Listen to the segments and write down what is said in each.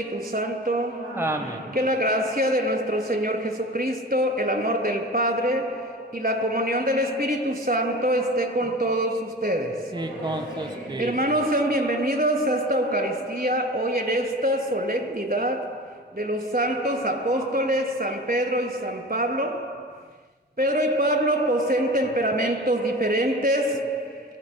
Espíritu Santo. Amén. Que la gracia de nuestro Señor Jesucristo, el amor del Padre y la comunión del Espíritu Santo esté con todos ustedes. Y con su espíritu. Hermanos, sean bienvenidos a esta Eucaristía, hoy en esta solemnidad de los santos apóstoles San Pedro y San Pablo. Pedro y Pablo poseen temperamentos diferentes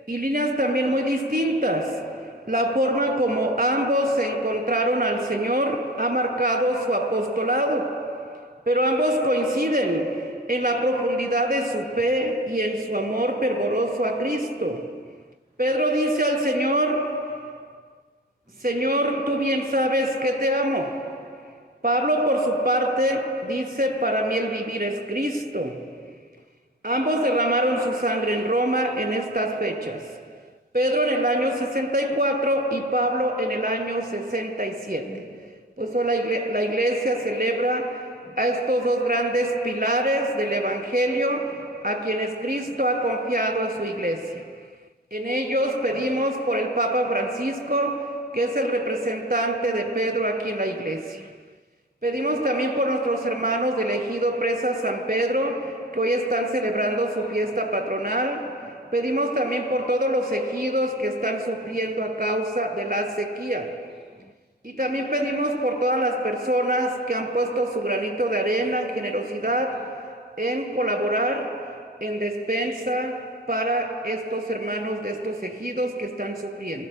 y líneas también muy distintas. La forma como ambos se encontraron al Señor ha marcado su apostolado, pero ambos coinciden en la profundidad de su fe y en su amor fervoroso a Cristo. Pedro dice al Señor: Señor, tú bien sabes que te amo. Pablo, por su parte, dice: para mí el vivir es Cristo. Ambos derramaron su sangre en Roma en estas fechas. Pedro en el año 64 y Pablo en el año 67. Pues hoy la Iglesia celebra a estos dos grandes pilares del Evangelio a quienes Cristo ha confiado a su Iglesia. En ellos pedimos por el Papa Francisco, que es el representante de Pedro aquí en la Iglesia. Pedimos también por nuestros hermanos del ejido Presa San Pedro, que hoy están celebrando su fiesta patronal. Pedimos también por todos los ejidos que están sufriendo a causa de la sequía. Y también pedimos por todas las personas que han puesto su granito de arena, generosidad, en colaborar en despensa para estos hermanos de estos ejidos que están sufriendo.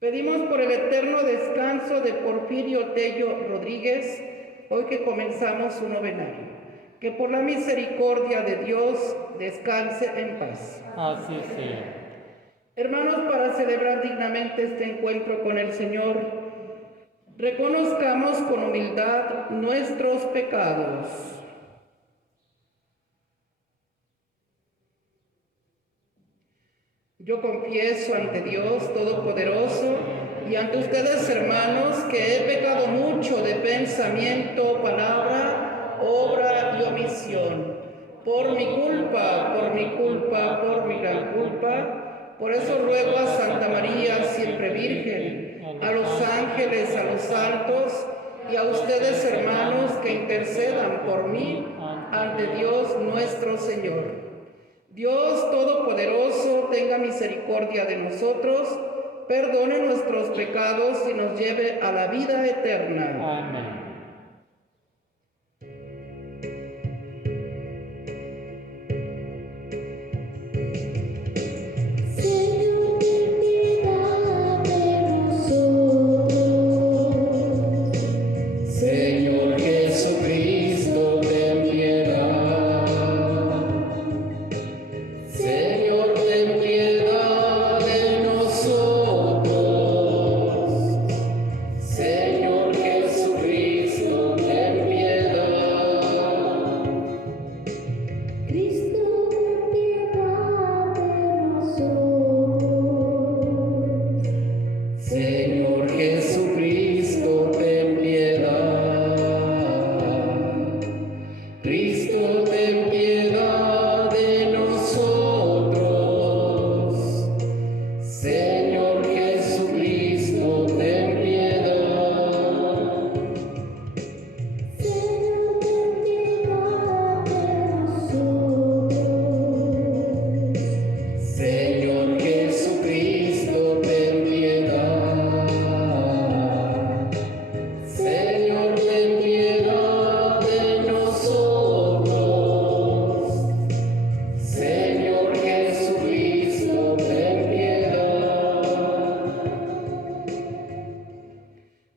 Pedimos por el eterno descanso de Porfirio Tello Rodríguez, hoy que comenzamos su novenario. Que por la misericordia de Dios descanse en paz. Así sea. Hermanos, para celebrar dignamente este encuentro con el Señor, reconozcamos con humildad nuestros pecados. Yo confieso ante Dios Todopoderoso y ante ustedes, hermanos, que he pecado mucho de pensamiento, palabra, obra y omisión. Por mi culpa, por mi gran culpa. Por eso ruego a Santa María, siempre Virgen, a los ángeles, a los santos y a ustedes, hermanos, que intercedan por mí ante Dios nuestro Señor. Dios Todopoderoso, tenga misericordia de nosotros, perdone nuestros pecados y nos lleve a la vida eterna. Amén.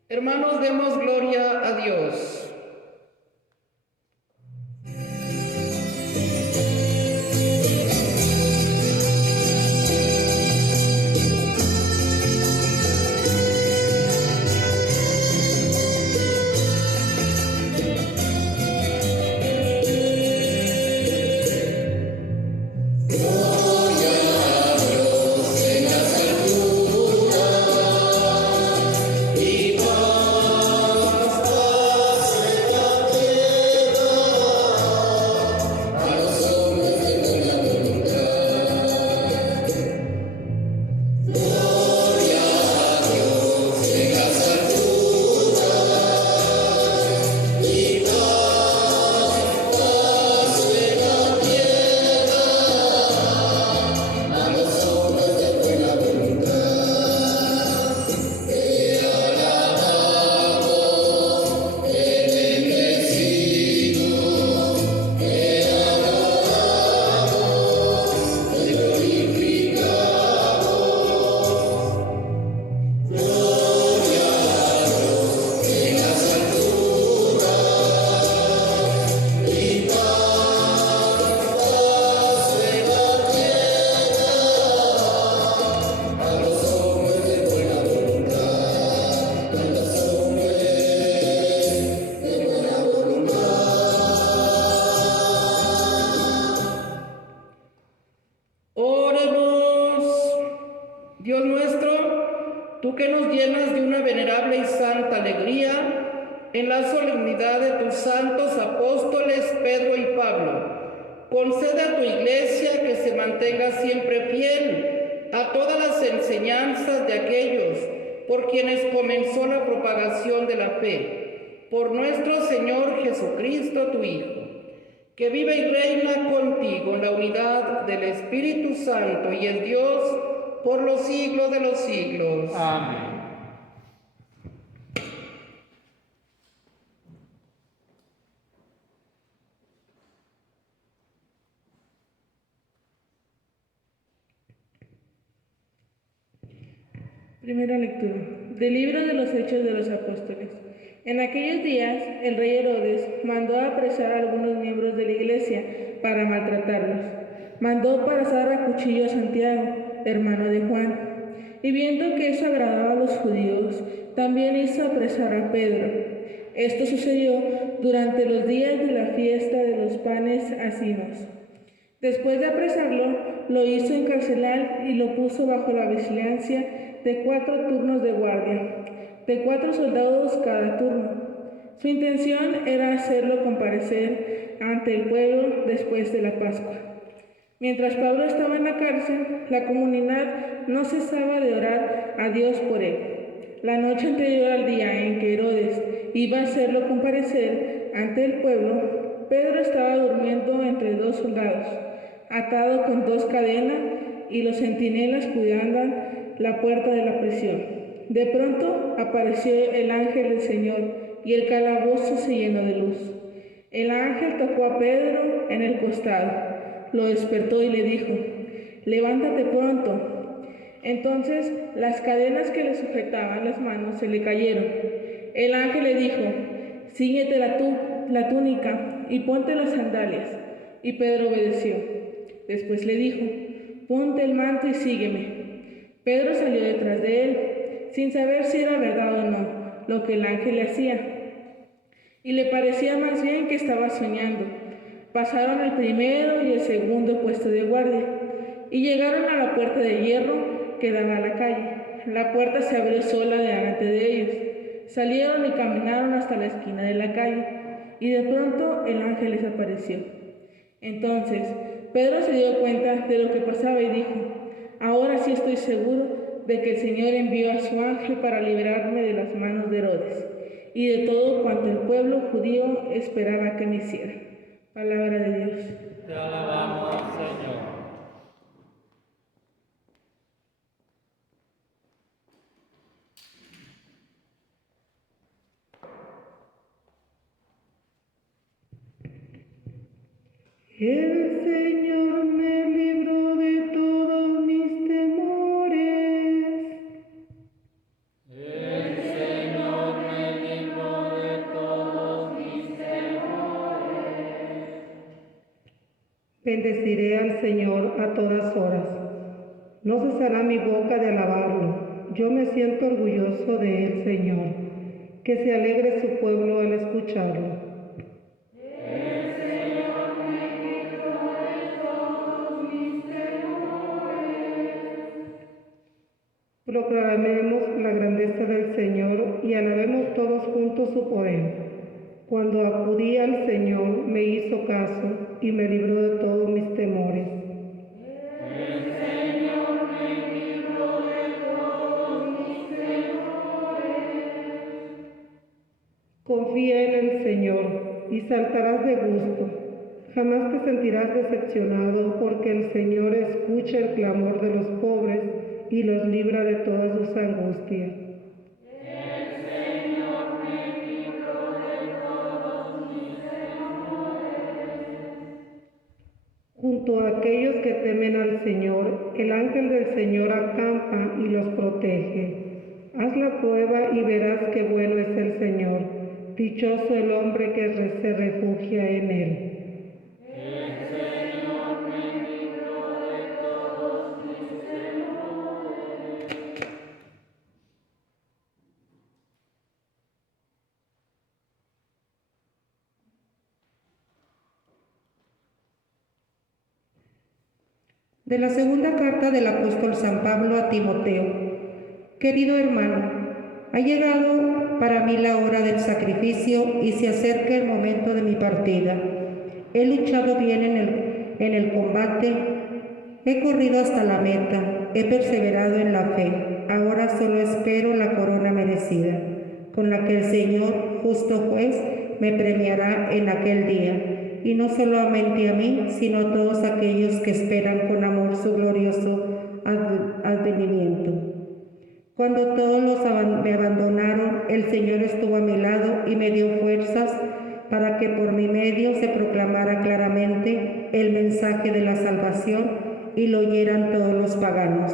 Hermanos, demos gloria a Dios. Y paz Eucaristía en la solemnidad de tus santos apóstoles Pedro y Pablo. Concede a tu Iglesia que se mantenga siempre fiel a todas las enseñanzas de aquellos por quienes comenzó la propagación de la fe. Por nuestro Señor Jesucristo, tu Hijo, que vive y reina contigo en la unidad del Espíritu Santo y es Dios por los siglos de los siglos. Amén. Primera lectura del libro de los Hechos de los Apóstoles. En aquellos días, el rey Herodes mandó a apresar a algunos miembros de la iglesia para maltratarlos. Mandó pasar a cuchillo a Santiago, hermano de Juan, y viendo que eso agradaba a los judíos, también hizo apresar a Pedro. Esto sucedió durante los días de la fiesta de los panes ácimos. Después de apresarlo, lo hizo encarcelar y lo puso bajo la vigilancia de 4 turnos de guardia, de 4 soldados cada turno. Su intención era hacerlo comparecer ante el pueblo después de la Pascua. Mientras Pablo estaba en la cárcel, la comunidad no cesaba de orar a Dios por él. La noche anterior al día en que Herodes iba a hacerlo comparecer ante el pueblo, Pedro estaba durmiendo entre 2 soldados, atado con 2 cadenas, y los centinelas cuidaban la puerta de la prisión. De pronto apareció el ángel del Señor y el calabozo se llenó de luz. El ángel tocó a Pedro en el costado, lo despertó y le dijo: «Levántate pronto». Entonces las cadenas que le sujetaban las manos se le cayeron. El ángel le dijo: «Cíñete la túnica y ponte las sandalias». Y Pedro obedeció. Después le dijo: «Ponte el manto y sígueme». Pedro salió detrás de él, sin saber si era verdad o no lo que el ángel le hacía, y le parecía más bien que estaba soñando. Pasaron el primero y el segundo puesto de guardia, y llegaron a la puerta de hierro que daba a la calle. La puerta se abrió sola delante de ellos. Salieron y caminaron hasta la esquina de la calle, y de pronto el ángel les apareció. Entonces Pedro se dio cuenta de lo que pasaba y dijo: «Ahora sí estoy seguro de que el Señor envió a su ángel para librarme de las manos de Herodes y de todo cuanto el pueblo judío esperaba que me hiciera». Palabra de Dios. Te alabamos, Señor. El Señor me libró de todos mis temores. El Señor me libró de todos mis temores. Bendeciré al Señor a todas horas. No cesará mi boca de alabarlo. Yo me siento orgulloso de él, Señor. Que se alegre su pueblo al escucharlo. Proclamemos la grandeza del Señor y alabemos todos juntos su poder. Cuando acudí al Señor, me hizo caso y me libró de todos mis temores. El Señor me libró de todos mis temores. Confía en el Señor y saltarás de gusto. Jamás te sentirás decepcionado, porque el Señor escucha el clamor de los pobres y los libra de todas sus angustias. El Señor me libró de todos mis temores. Junto a aquellos que temen al Señor, el ángel del Señor acampa y los protege. Haz la prueba y verás qué bueno es el Señor. Dichoso el hombre que se refugia en él. El Señor me libró de todos mis temores. De la segunda carta del apóstol San Pablo a Timoteo. Querido hermano, ha llegado para mí la hora del sacrificio y se acerca el momento de mi partida. He luchado bien en el combate, he corrido hasta la meta, he perseverado en la fe. Ahora solo espero la corona merecida, con la que el Señor, justo juez, me premiará en aquel día, y no solamente a mí, sino a todos aquellos que esperan con amor su glorioso advenimiento. Cuando todos me abandonaron, el Señor estuvo a mi lado y me dio fuerzas para que por mi medio se proclamara claramente el mensaje de la salvación y lo oyeran todos los paganos.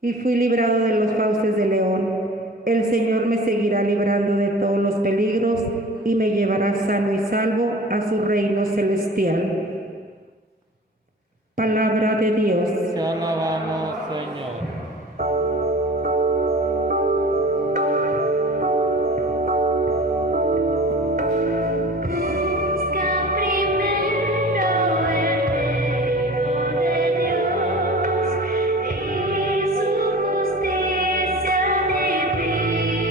Y fui librado de los fauces del león. El Señor me seguirá librando de todos los peligros y me llevará sano y salvo a su reino celestial. Palabra de Dios. Te alabamos, Señor. Busca primero el reino de Dios y su justicia divina,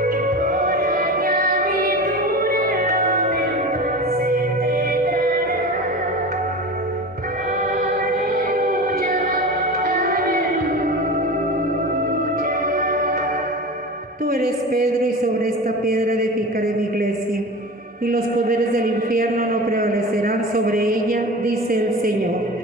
y por añadidura lo demás se te dará. Aleluya, aleluya. Tú eres Pedro, y sobre esta piedra edificaré mi iglesia, y los poderes del infierno no prevalecerán sobre ella, dice el Señor.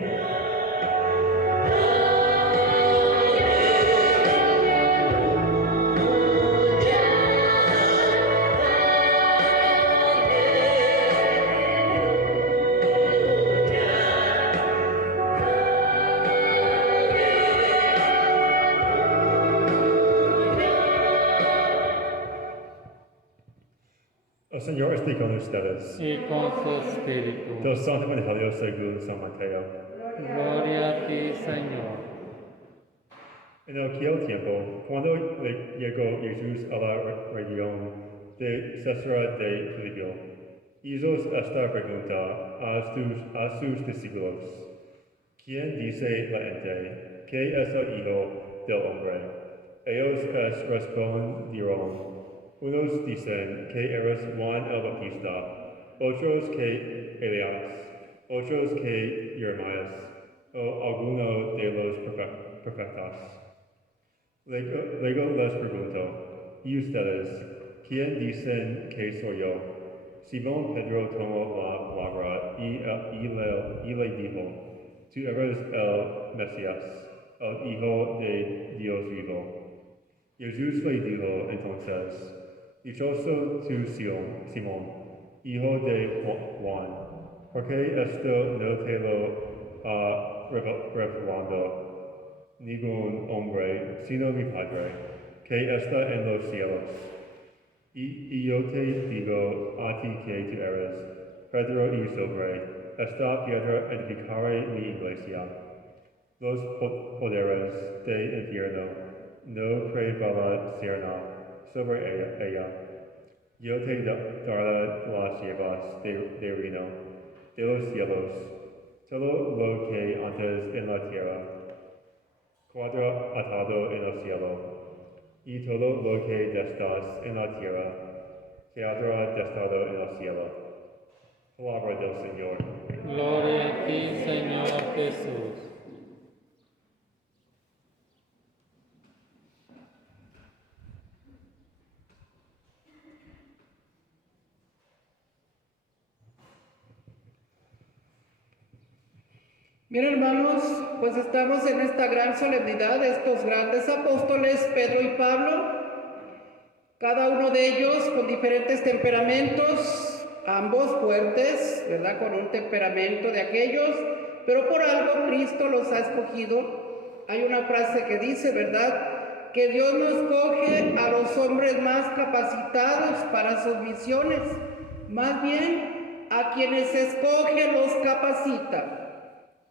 El Señor esté con ustedes. Y con su espíritu. Del Santo Evangelio según San Mateo. Gloria a ti, Señor. En aquel tiempo, cuando llegó Jesús a la región de Cesarea de Filipo, hizo esta pregunta a sus discípulos: ¿Quién dice la gente que es el Hijo del Hombre? Ellos respondieron: unos dicen que eres Juan el Bautista, otros que Elías, otros que Jeremías, o alguno de los profetas. Luego les preguntó: ¿y ustedes, quién dicen que soy yo? Simón Pedro tomó la palabra y le dijo: tú eres el Mesías, el Hijo de Dios vivo. Jesús le dijo entonces: dichoso tú, Simón, hijo de Juan, porque esto no te lo ha revelado ningún hombre, sino mi Padre, que está en los cielos. Y yo te digo a ti que tú eres Pedro, y sobre esta piedra edificaré mi iglesia. Los poderes del infierno no prevalecerán sobre ella. Yo te daré las llaves del reino de los cielos. Todo lo que antes en la tierra quedará atado en el cielo, y todo lo que destas en la tierra quedará desatado en el cielo. Palabra del Señor. Gloria a ti, Señor Jesús. Bien, hermanos, pues estamos en esta gran solemnidad de estos grandes apóstoles, Pedro y Pablo, cada uno de ellos con diferentes temperamentos, ambos fuertes, ¿verdad? Con un temperamento de aquellos, pero por algo Cristo los ha escogido. Hay una frase que dice, ¿verdad?, que Dios no escoge a los hombres más capacitados para sus misiones, más bien a quienes escoge los capacita.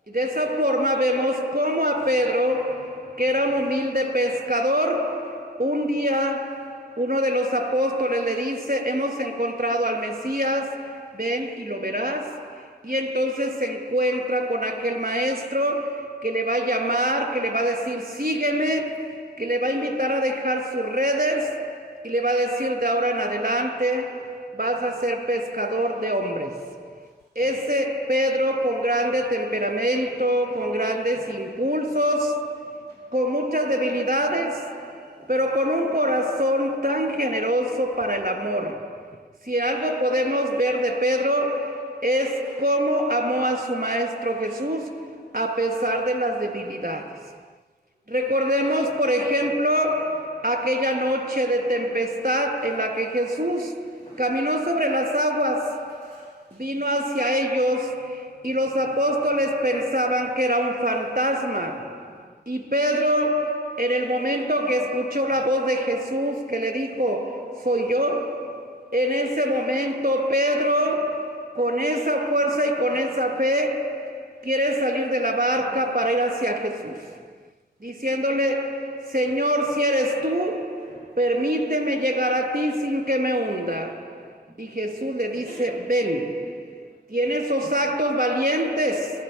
Y de esa forma vemos cómo a Pedro, que era un humilde pescador, un día uno de los apóstoles le dice: hemos encontrado al Mesías, ven y lo verás. Y entonces se encuentra con aquel maestro que le va a llamar, que le va a decir: sígueme. que le va a invitar a dejar sus redes y le va a decir: de ahora en adelante vas a ser pescador de hombres. Ese Pedro con grande temperamento, con grandes impulsos, con muchas debilidades, pero con un corazón tan generoso para el amor. Si algo podemos ver de Pedro es cómo amó a su Maestro Jesús a pesar de las debilidades. Recordemos, por ejemplo, aquella noche de tempestad en la que Jesús caminó sobre las aguas, vino hacia ellos y los apóstoles pensaban que era un fantasma. Y Pedro, en el momento que escuchó la voz de Jesús que le dijo: soy yo, en ese momento Pedro, con esa fuerza y con esa fe, quiere salir de la barca para ir hacia Jesús, diciéndole: Señor, si eres tú, permíteme llegar a ti sin que me hunda. Y Jesús le dice: ven. Tiene esos actos valientes,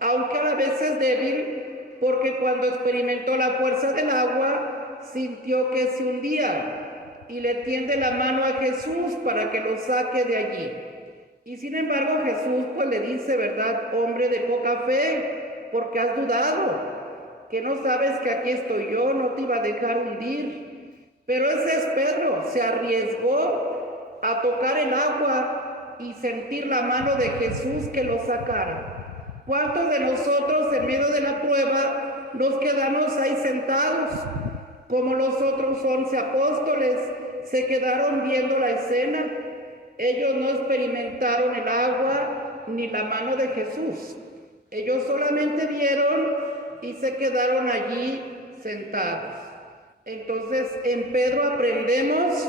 aunque a la vez es débil, porque cuando experimentó la fuerza del agua, sintió que se hundía y le tiende la mano a Jesús para que lo saque de allí. Y sin embargo Jesús pues le dice: verdad, hombre de poca fe, porque has dudado, que no sabes que aquí estoy yo, no te iba a dejar hundir. Pero ese es Pedro, se arriesgó a tocar el agua y sentir la mano de Jesús que lo sacara. ¿Cuántos de nosotros en medio de la prueba nos quedamos ahí sentados? Como los otros 11 apóstoles se quedaron viendo la escena. Ellos no experimentaron el agua ni la mano de Jesús. Ellos solamente vieron y se quedaron allí sentados. Entonces en Pedro aprendemos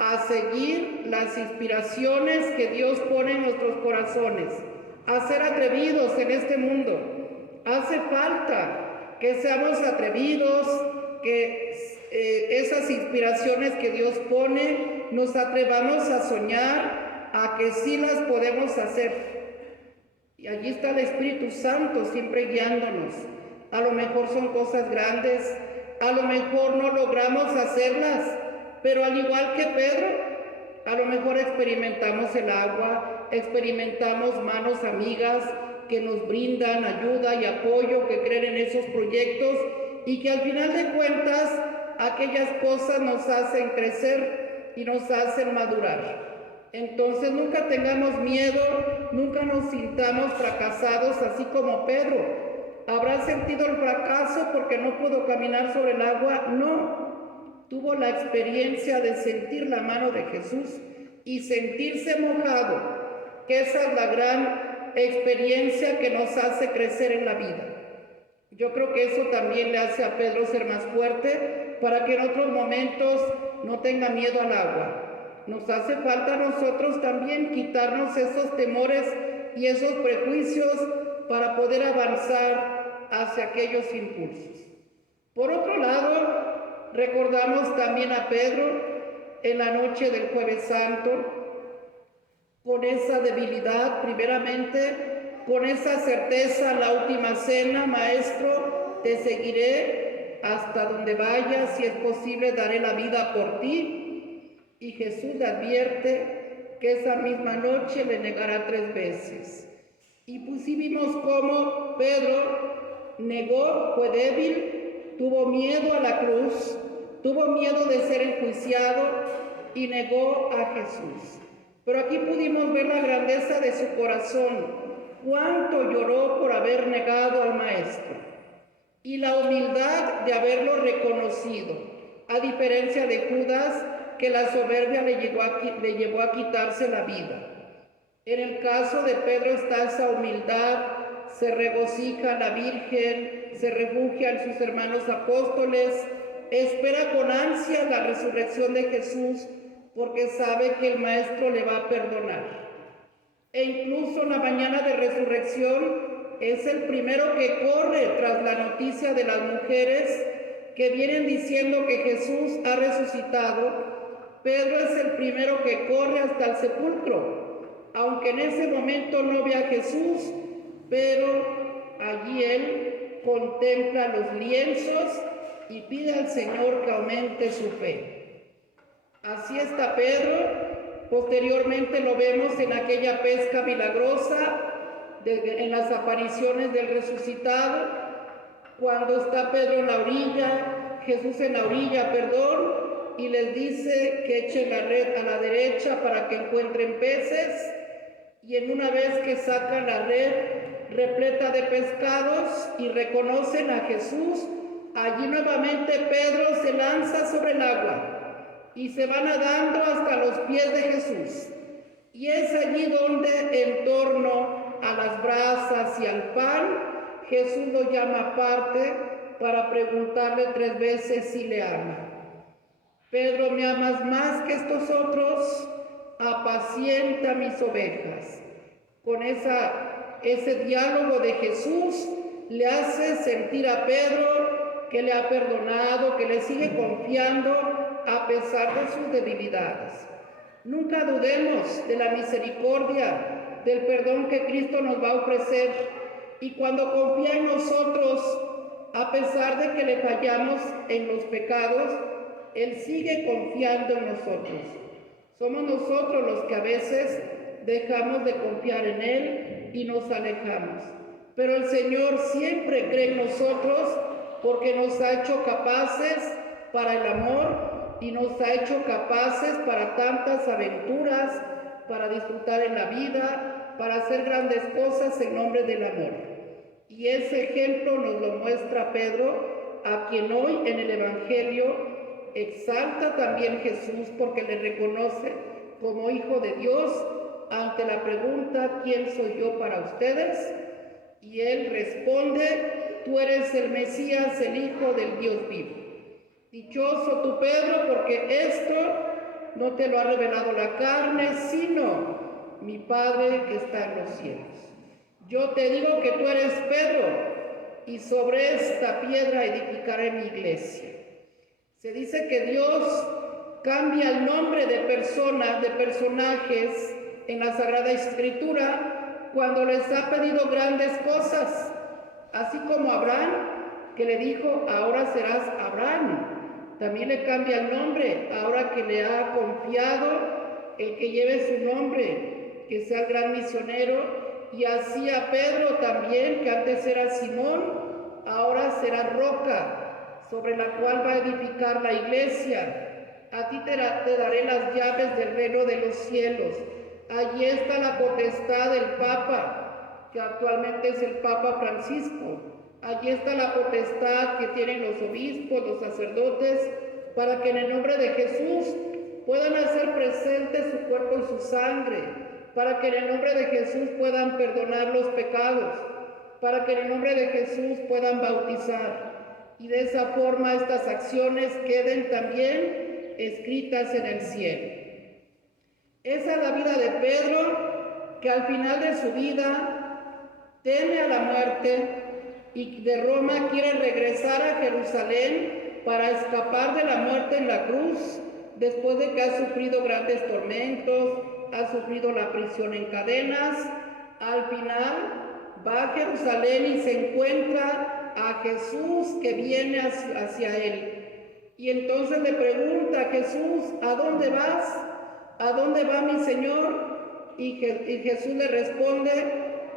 a seguir las inspiraciones que Dios pone en nuestros corazones, a ser atrevidos en este mundo. Hace falta que seamos atrevidos, que esas inspiraciones que Dios pone nos atrevamos a soñar, a que sí las podemos hacer. Y allí está el Espíritu Santo siempre guiándonos. A lo mejor son cosas grandes, a lo mejor no logramos hacerlas, pero al igual que Pedro, a lo mejor experimentamos el agua, experimentamos manos amigas que nos brindan ayuda y apoyo, que creen en esos proyectos y que al final de cuentas aquellas cosas nos hacen crecer y nos hacen madurar. Entonces nunca tengamos miedo, nunca nos sintamos fracasados así como Pedro. ¿Habrá sentido el fracaso porque no pudo caminar sobre el agua? No. Tuvo la experiencia de sentir la mano de Jesús y sentirse mojado, que esa es la gran experiencia que nos hace crecer en la vida. Yo creo que eso también le hace a Pedro ser más fuerte para que en otros momentos no tenga miedo al agua. Nos hace falta a nosotros también quitarnos esos temores y esos prejuicios para poder avanzar hacia aquellos impulsos. Por otro lado, recordamos también a Pedro en la noche del Jueves Santo, con esa debilidad, primeramente, con esa certeza, la última cena: Maestro, te seguiré hasta donde vayas, si es posible daré la vida por ti. Y Jesús le advierte que esa misma noche le negará 3 veces. Y pues sí vimos cómo Pedro negó, fue débil, tuvo miedo a la cruz, tuvo miedo de ser enjuiciado y negó a Jesús. Pero aquí pudimos ver la grandeza de su corazón, cuánto lloró por haber negado al Maestro y la humildad de haberlo reconocido, a diferencia de Judas, que la soberbia le llevó a quitarse la vida. En el caso de Pedro está esa humildad, se regocija la Virgen, se refugia en sus hermanos apóstoles, espera con ansia la resurrección de Jesús porque sabe que el Maestro le va a perdonar. E incluso en la mañana de resurrección es el primero que corre tras la noticia de las mujeres que vienen diciendo que Jesús ha resucitado. Pedro es el primero que corre hasta el sepulcro, aunque en ese momento no ve a Jesús, pero allí él contempla los lienzos y pide al Señor que aumente su fe. Así está Pedro. Posteriormente lo vemos en aquella pesca milagrosa, en las apariciones del resucitado, cuando está Pedro en la orilla, Jesús en la orilla, y les dice que echen la red a la derecha para que encuentren peces, y en una vez que sacan la red repleta de pescados y reconocen a Jesús, allí nuevamente Pedro se lanza sobre el agua y se va nadando hasta los pies de Jesús. Y es allí donde, en torno a las brasas y al pan, Jesús lo llama aparte para preguntarle 3 veces si le ama. Pedro, ¿me amas más que estos otros? Apacienta mis ovejas. Con ese diálogo de Jesús le hace sentir a Pedro que le ha perdonado, que le sigue confiando a pesar de sus debilidades. Nunca dudemos de la misericordia, del perdón que Cristo nos va a ofrecer, y cuando confía en nosotros, a pesar de que le fallamos en los pecados, Él sigue confiando en nosotros. Somos nosotros los que a veces dejamos de confiar en Él y nos alejamos. Pero el Señor siempre cree en nosotros porque nos ha hecho capaces para el amor y nos ha hecho capaces para tantas aventuras, para disfrutar en la vida, para hacer grandes cosas en nombre del amor. Y ese ejemplo nos lo muestra Pedro, a quien hoy en el Evangelio exalta también Jesús porque le reconoce como Hijo de Dios ante la pregunta ¿quién soy yo para ustedes? Y él responde, tú eres el Mesías, el Hijo del Dios vivo. Dichoso tú, Pedro, porque esto no te lo ha revelado la carne, sino mi Padre que está en los cielos. Yo te digo que tú eres Pedro, y sobre esta piedra edificaré mi iglesia. Se dice que Dios cambia el nombre de personas, de personajes en la Sagrada Escritura cuando les ha pedido grandes cosas, así como Abraham, que le dijo, ahora serás Abraham. También le cambia el nombre, ahora que le ha confiado el que lleve su nombre, que sea el gran misionero, y así a Pedro también, que antes era Simón, ahora será roca, sobre la cual va a edificar la iglesia. A ti te daré las llaves del reino de los cielos. Allí está la potestad del Papa, que actualmente es el Papa Francisco. Allí está la potestad que tienen los obispos, los sacerdotes, para que en el nombre de Jesús puedan hacer presente su cuerpo y su sangre, para que en el nombre de Jesús puedan perdonar los pecados, para que en el nombre de Jesús puedan bautizar. Y de esa forma estas acciones queden también escritas en el cielo. Esa es la vida de Pedro, que al final de su vida teme a la muerte y de Roma quiere regresar a Jerusalén para escapar de la muerte en la cruz, después de que ha sufrido grandes tormentos, ha sufrido la prisión en cadenas. Al final va a Jerusalén y se encuentra a Jesús que viene hacia él. Y entonces le pregunta a Jesús, ¿a dónde vas? ¿A dónde va mi Señor? Y Jesús le responde,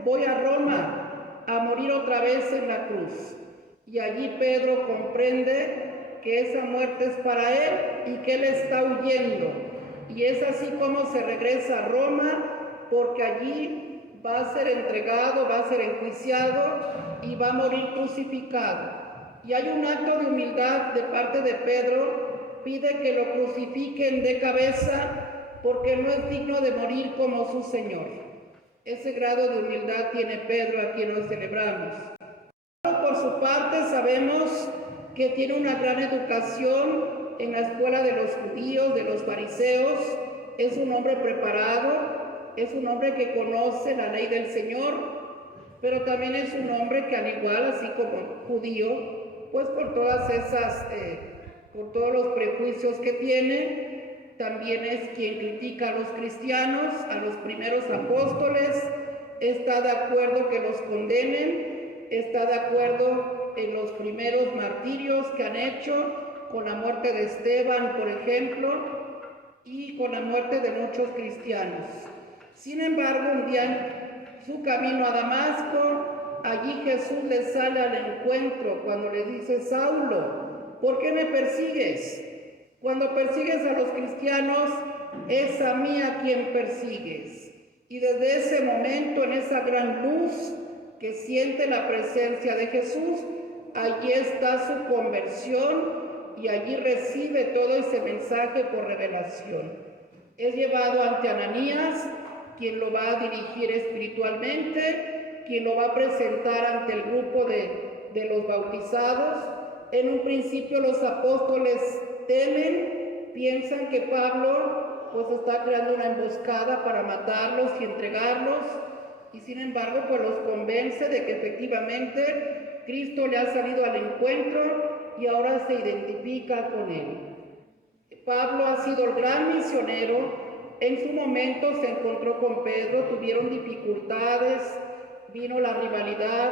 voy a Roma a morir otra vez en la cruz. Y allí Pedro comprende que esa muerte es para él y que él está huyendo. Y es así como se regresa a Roma, porque allí va a ser entregado, va a ser enjuiciado y va a morir crucificado. Y hay un acto de humildad de parte de Pedro, pide que lo crucifiquen de cabeza porque no es digno de morir como su Señor. Ese grado de humildad tiene Pedro, a quien hoy celebramos. Por su parte sabemos que tiene una gran educación en la escuela de los judíos, de los fariseos. Es un hombre preparado, es un hombre que conoce la ley del Señor, pero también es un hombre que al igual, así como judío, pues por todas esas, por todos los prejuicios que tiene, también es quien critica a los cristianos, a los primeros apóstoles, está de acuerdo que los condenen, está de acuerdo en los primeros martirios que han hecho, con la muerte de Esteban, por ejemplo, y con la muerte de muchos cristianos. Sin embargo, un día en su camino a Damasco, allí Jesús le sale al encuentro cuando le dice: Saulo, ¿por qué me persigues? Cuando persigues a los cristianos, es a mí a quien persigues. Y desde ese momento, en esa gran luz que siente la presencia de Jesús, allí está su conversión y allí recibe todo ese mensaje por revelación. Es llevado ante Ananías, quien lo va a dirigir espiritualmente, quien lo va a presentar ante el grupo de los bautizados. En un principio los apóstoles temen, piensan que Pablo pues está creando una emboscada para matarlos y entregarlos, y sin embargo pues los convence de que efectivamente Cristo le ha salido al encuentro y ahora se identifica con él. Pablo ha sido el gran misionero. En su momento se encontró con Pedro, tuvieron dificultades, vino la rivalidad,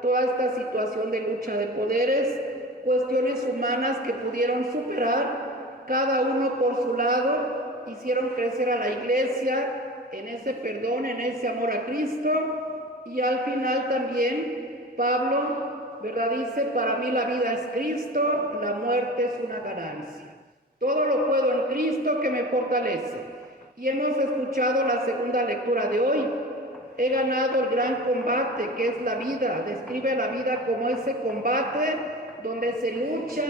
toda esta situación de lucha de poderes, cuestiones humanas que pudieron superar, cada uno por su lado, hicieron crecer a la iglesia en ese perdón, en ese amor a Cristo, y al final también Pablo, ¿verdad? Dice: para mí la vida es Cristo, la muerte es una ganancia. Todo lo puedo en Cristo que me fortalece. Y hemos escuchado la segunda lectura de hoy. He ganado el gran combate que es la vida. Describe la vida como ese combate donde se lucha,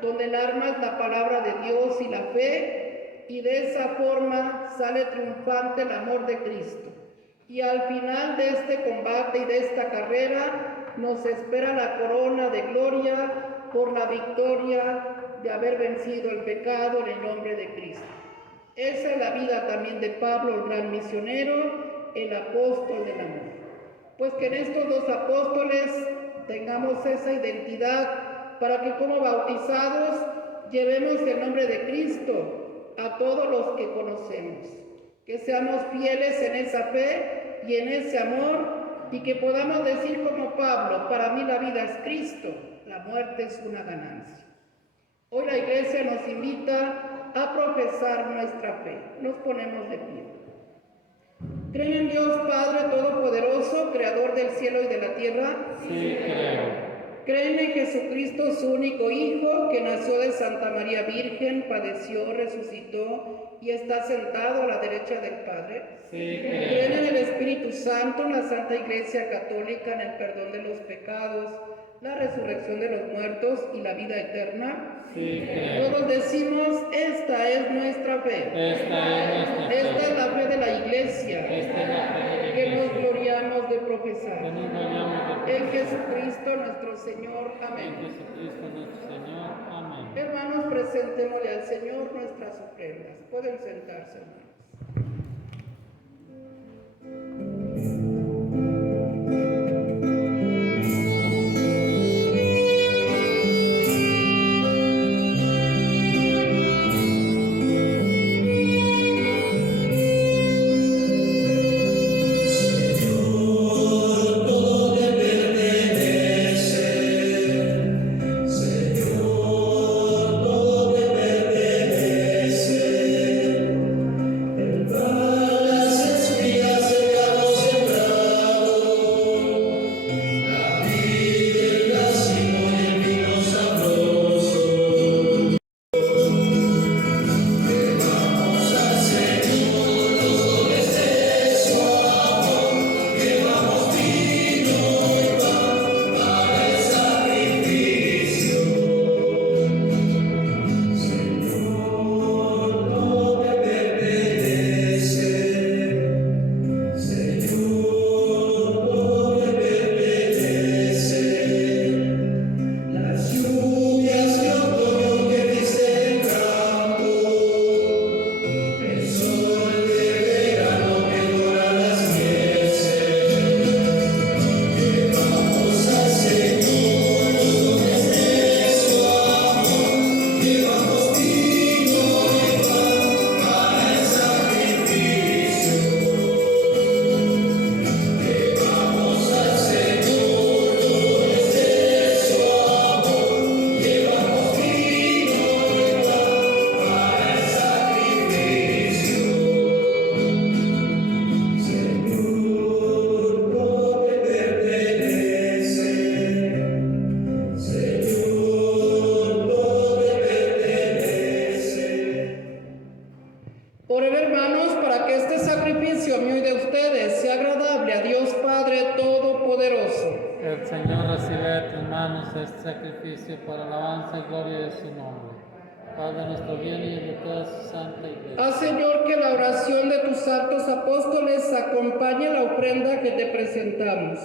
donde el arma es la palabra de Dios y la fe, y de esa forma sale triunfante el amor de Cristo. Y al final de este combate y de esta carrera nos espera la corona de gloria por la victoria de haber vencido el pecado en el nombre de Cristo. Esa es la vida también de Pablo, el gran misionero, el apóstol del amor. Pues que en estos dos apóstoles tengamos esa identidad para que como bautizados llevemos el nombre de Cristo a todos los que conocemos. Que seamos fieles en esa fe y en ese amor, y que podamos decir como Pablo: para mí la vida es Cristo, la muerte es una ganancia. Hoy la iglesia nos invita a profesar nuestra fe. Nos ponemos de pie. ¿Creen en Dios Padre Todopoderoso, Creador del cielo y de la tierra? Sí, creo. ¿Creen en Jesucristo, su único Hijo, que nació de Santa María Virgen, padeció, resucitó y está sentado a la derecha del Padre? Sí, ¿Creen en creo. el Espíritu Santo, en la Santa Iglesia Católica, en el perdón de los pecados, la resurrección de los muertos y la vida eterna? Sí, creo. Todos decimos: esta es nuestra fe. Esta es nuestra Esta es fe. la fe de la Iglesia, Esta es la fe de la que nos Iglesia. gloriamos de Que profesar. nos gloriamos de En profesar. Jesucristo nuestro Señor. En Amén. Jesucristo nuestro Señor. Amén. Hermanos, presentémosle al Señor nuestras ofrendas. Pueden sentarse, hermanos. Oren, hermanos, para que este sacrificio mío y de ustedes sea agradable a Dios Padre Todopoderoso. El Señor recibe de tus manos este sacrificio para alabanza y gloria de su nombre. Padre nuestro bien y de toda su santa iglesia. Haz, Señor, que la oración de tus santos apóstoles acompañe la ofrenda que te presentamos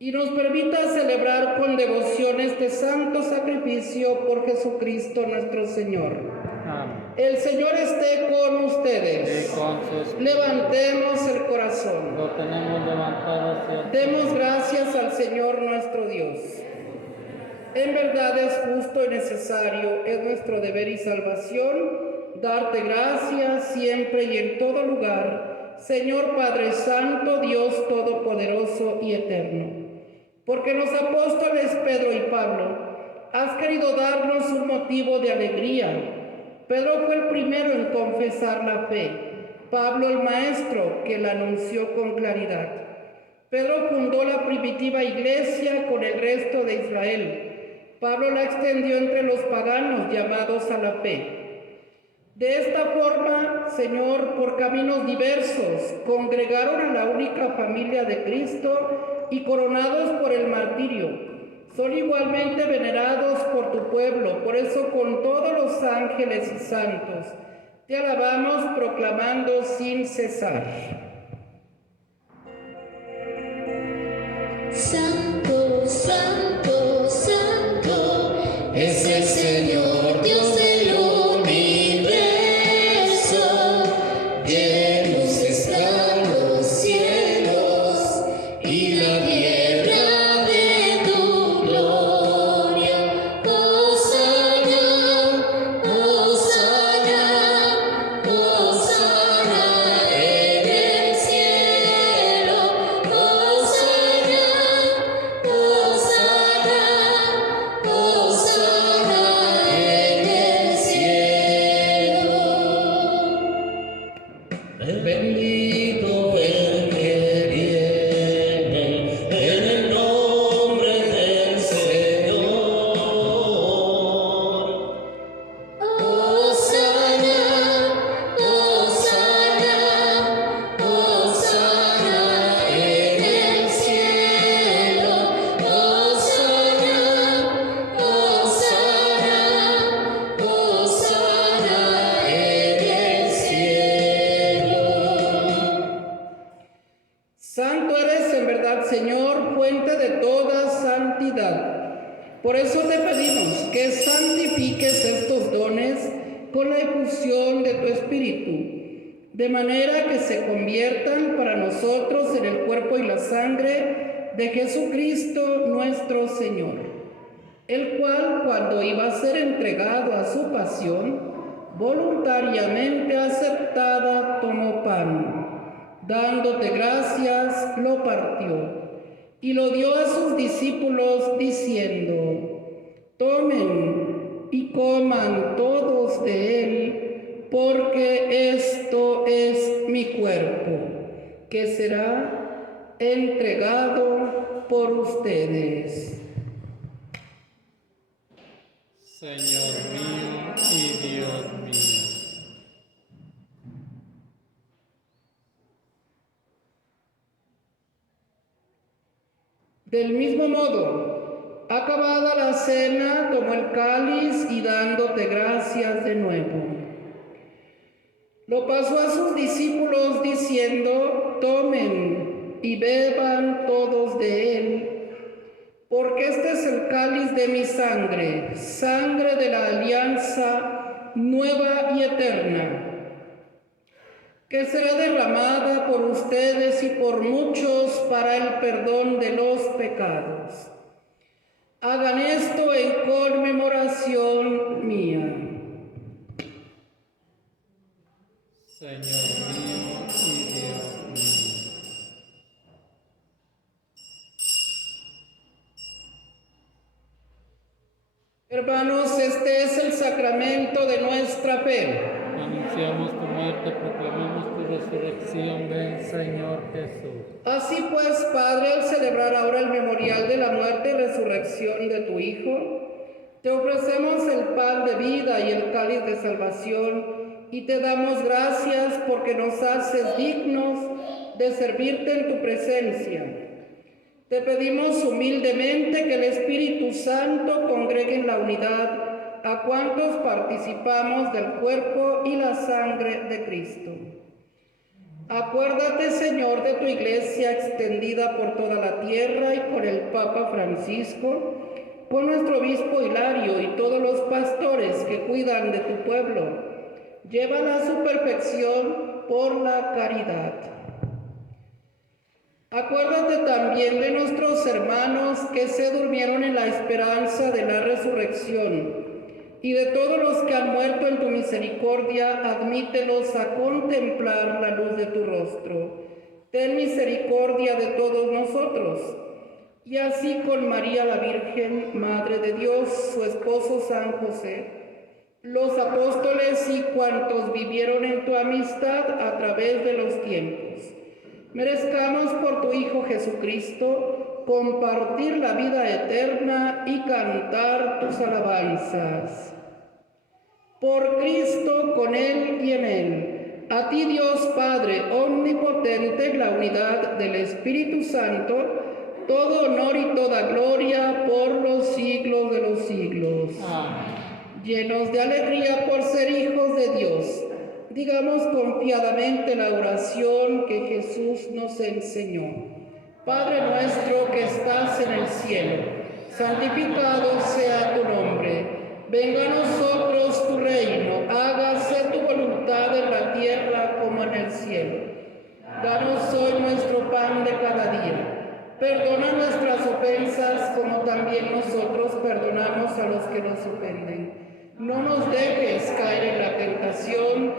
y nos permita celebrar con devoción este santo sacrificio por Jesucristo nuestro Señor. Amén. El Señor esté con Y ustedes. con su espíritu Levantemos el corazón. lo tenemos levantado hacia el Demos gracias al Señor nuestro Dios. En verdad es justo y necesario, es nuestro deber y salvación, darte gracias siempre y en todo lugar, Señor Padre Santo, Dios Todopoderoso y Eterno. Porque los apóstoles Pedro y Pablo has querido darnos un motivo de alegría. Pedro fue el primero en confesar la fe, Pablo el maestro que la anunció con claridad. Pedro fundó la primitiva iglesia con el resto de Israel. Pablo la extendió entre los paganos llamados a la fe. De esta forma, Señor, por caminos diversos, congregaron a la única familia de Cristo y coronados por el martirio. Son igualmente venerados por tu pueblo, por eso con todos los ángeles y santos te alabamos proclamando sin cesar. Santo, santo, santo, es el Señor Dios del universo. Llenos están los cielos y la tierra de tu gloria. Hosana, Hosana, Hosana en el cielo. Hosana, Hosana, Hosana en el cielo. Bendito el que viene en el nombre del Señor. Hosana, Hosana, Hosana en el cielo. Hosana, Hosana, Hosana en el cielo. Santo eres en verdad, Señor, fuente de toda santidad. Por eso te pedimos que santifiques estos dones con la efusión de tu Espíritu, de manera que se conviertan para nosotros en el cuerpo y la sangre de Jesucristo nuestro Señor, el cual, cuando iba a ser entregado a su pasión, voluntariamente aceptada, tomó pan. Dándote gracias, lo partió y lo dio a sus discípulos diciendo: tomen y coman todos de él, porque esto es mi cuerpo, que será entregado por ustedes. Señor mío y Dios mío. Del mismo modo, acabada la cena, tomó el cáliz y dándote gracias de nuevo, lo pasó a sus discípulos diciendo: tomen y beban todos de él, porque este es el cáliz de mi sangre, sangre de la alianza nueva y eterna, que será derramada por ustedes y por muchos para el perdón de los pecados. Hagan esto en conmemoración mía. Señor mío y Dios mío. Hermanos, este es el sacramento de nuestra fe. Anunciamos tu muerte, proclamamos tu resurrección. Ven, Señor Jesús. Así pues, Padre, al celebrar ahora el memorial de la muerte y resurrección de tu Hijo, te ofrecemos el pan de vida y el cáliz de salvación y te damos gracias porque nos haces dignos de servirte en tu presencia. Te pedimos humildemente que el Espíritu Santo congregue en la unidad a cuantos participamos del cuerpo y la sangre de Cristo. Acuérdate, Señor, de tu iglesia extendida por toda la tierra y por el Papa Francisco, con nuestro obispo Hilario y todos los pastores que cuidan de tu pueblo. Llévala a su perfección por la caridad. Acuérdate también de nuestros hermanos que se durmieron en la esperanza de la resurrección, y de todos los que han muerto en tu misericordia, admítelos a contemplar la luz de tu rostro. Ten misericordia de todos nosotros. Y así con María la Virgen, Madre de Dios, su esposo San José, los apóstoles y cuantos vivieron en tu amistad a través de los tiempos, merezcamos por tu Hijo Jesucristo compartir la vida eterna y cantar tus alabanzas. Por Cristo, con Él y en Él, a ti Dios Padre omnipotente, en la unidad del Espíritu Santo, todo honor y toda gloria por los siglos de los siglos. Amén. Llenos de alegría por ser hijos de Dios, digamos confiadamente la oración que Jesús nos enseñó. Padre nuestro que estás en el cielo, santificado sea tu nombre. Venga a nosotros tu reino, hágase tu voluntad en la tierra como en el cielo. Danos hoy nuestro pan de cada día. Perdona nuestras ofensas como también nosotros perdonamos a los que nos ofenden. No nos dejes caer en la tentación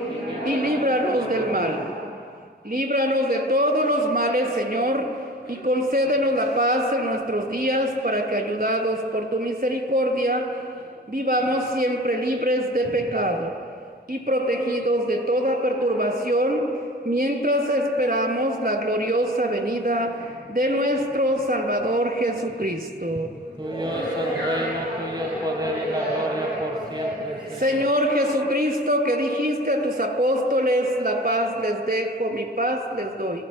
y líbranos del mal. Líbranos de todos los males, Señor, y concédenos la paz en nuestros días para que, ayudados por tu misericordia, vivamos siempre libres de pecado y protegidos de toda perturbación, mientras esperamos la gloriosa venida de nuestro Salvador Jesucristo. Tuyo es el reino, tuyo el poder y la gloria por siempre. Señor Jesucristo, que dijiste a tus apóstoles, la paz les dejo, mi paz les doy.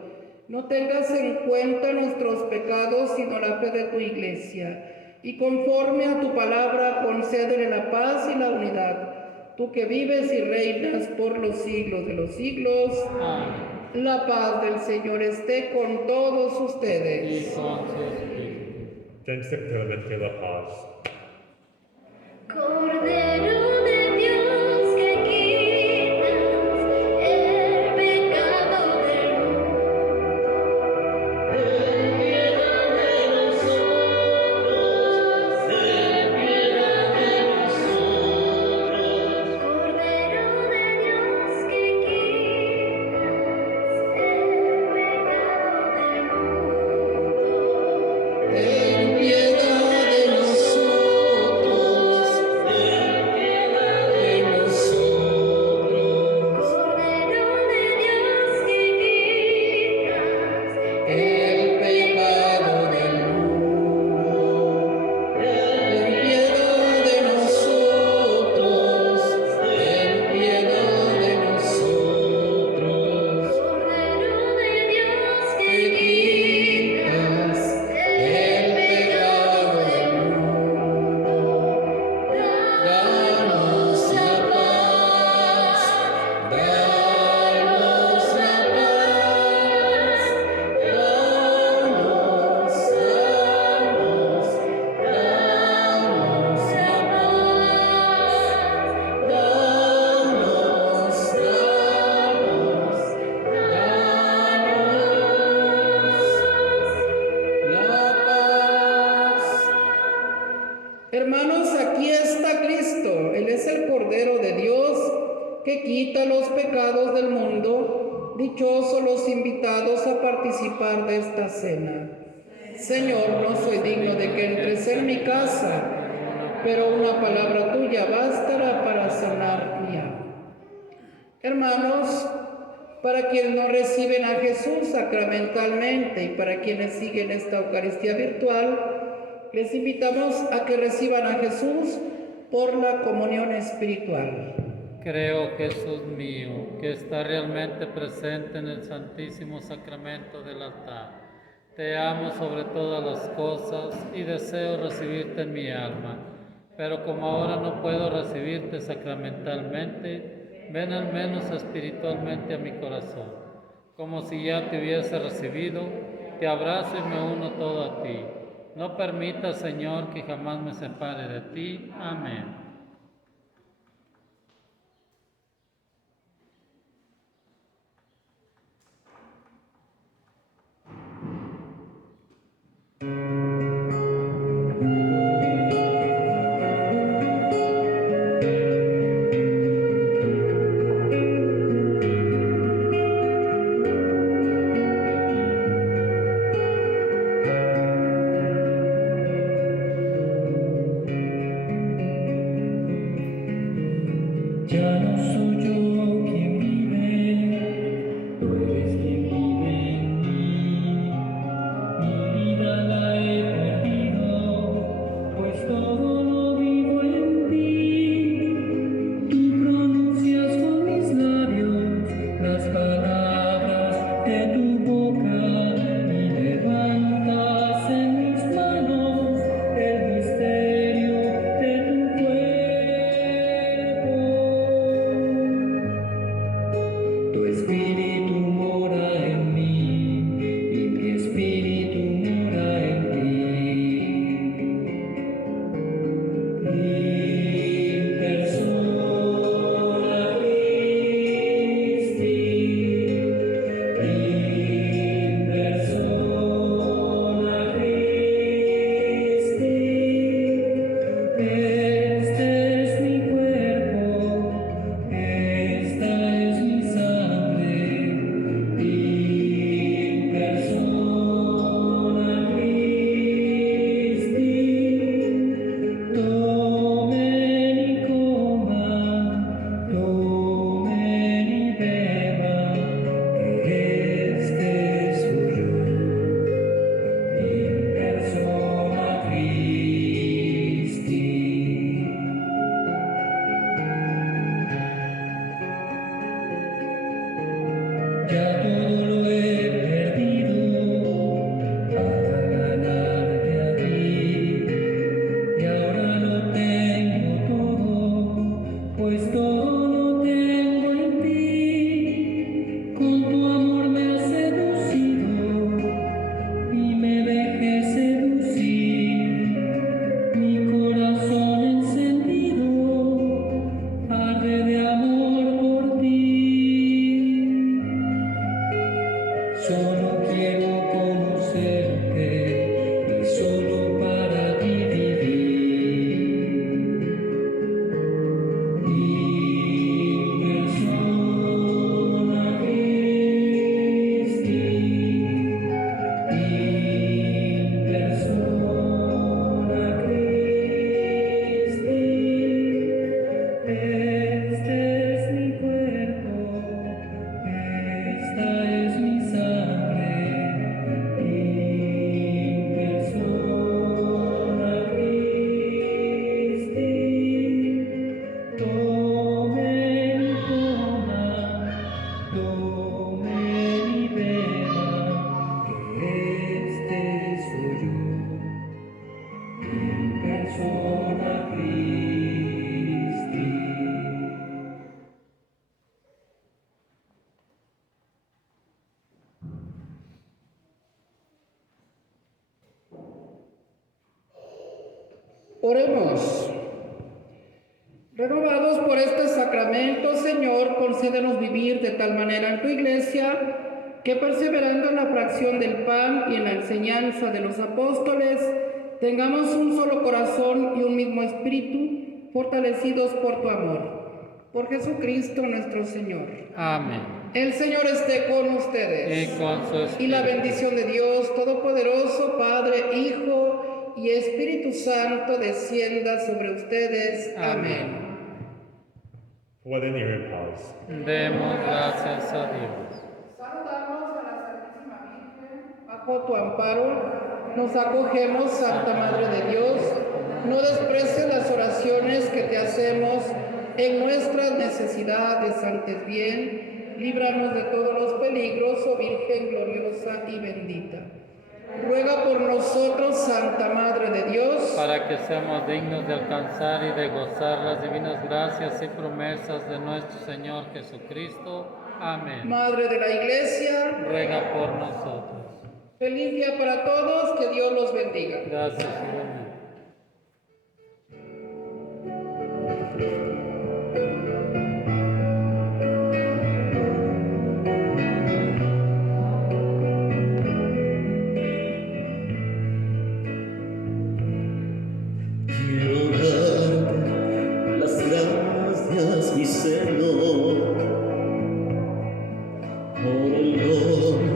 No tengas en cuenta nuestros pecados, sino la fe de tu iglesia. Y conforme a tu palabra, concédele la paz y la unidad. Tú que vives y reinas por los siglos de los siglos. Amén. La paz del Señor esté con todos ustedes. Y con su espíritu. Den secretamente la paz. Cordero de Dios que quitas el pecado del mundo, ten piedad de nosotros, ten piedad de nosotros. Cordero de Dios que quitas el pecado del mundo, Ten piedad de nosotros, ten piedad de nosotros. Cordero de Dios que quitas el pecado del mundo. Ten piedad de nosotros, ten piedad de nosotros. Cordero de Dios que Que quitas el pecado del mundo. Danos la paz, danos la paz, danos, danos, danos la paz, danos, la paz. Hermanos, aquí está Cristo. Él es el Cordero de Dios que quita los pecados del mundo. Dichosos los invitados a participar de esta cena. Señor, no soy digno de que entres en mi casa, pero una palabra tuya bastará para sanar mi alma. Hermanos, para quienes no reciben a Jesús sacramentalmente y para quienes siguen esta Eucaristía virtual, les invitamos a que reciban a Jesús por la comunión espiritual. Creo, Jesús mío, que está realmente presente en el Santísimo Sacramento del altar. Te amo sobre todas las cosas y deseo recibirte en mi alma, pero como ahora no puedo recibirte sacramentalmente, ven al menos espiritualmente a mi corazón. Como si ya te hubiese recibido, te abrazo y me uno todo a ti. No permita, Señor, que jamás me separe de ti. Amén. Ya no soy yo quien vive, tú eres quien vive en mí. Mi vida la he perdido, pues todo lo vivo en ti. Tú pronuncias con mis labios las palabras de tu boca y levantas en mis manos el misterio de tu cuerpo. Tu espíritu mora en mí y mi espíritu mora en ti. In persona Christi, in persona Christi. Este es mi cuerpo, esta es mi sangre, in persona Christi. Tomen y coman, tomen y beban, que este soy yo, in persona Christi. Ya todo lo he perdido para ganarte a ti, y ahora lo tengo todo, pues todo lo tengo en ti. Con tu amor me has seducido y me dejé seducir. Mi corazón encendido arde de amor por ti. Solo quiero conocerte y solo para ti vivir. In persona Christi, in persona Christi. Este es mi cuerpo, esta es mi sangre, in persona Christi. Tomen y coman, tomen y beban, que este soy yo, in persona Christi. Oremos. Renovados por este sacramento, Señor, concédenos vivir de tal manera en tu iglesia que, perseverando en la fracción del pan y en la enseñanza de los apóstoles, tengamos un solo corazón y un mismo espíritu, fortalecidos por tu amor. Por Jesucristo nuestro Señor. Amén. El Señor esté con Y ustedes. con su Y la espíritu. bendición de Dios Todopoderoso, Padre, Hijo y Espíritu Santo, descienda sobre ustedes. Amén. Pueden ir en paz. Demos gracias a Dios. Saludamos a la Santísima Virgen. Bajo tu amparo nos acogemos, Santa Madre de Dios. No desprecies las oraciones que te hacemos En nuestras necesidades, antes bien, líbranos de todos los peligros, oh Virgen gloriosa y bendita. Ruega por nosotros, Santa Madre de Dios, para que seamos dignos de alcanzar y de gozar las divinas gracias y promesas de nuestro Señor Jesucristo. Amén. Madre de la Iglesia. Ruega por nosotros. Feliz día para todos, que Dios los bendiga. Gracias, igualmente. Quiero darte las gracias, mi Señor, por el don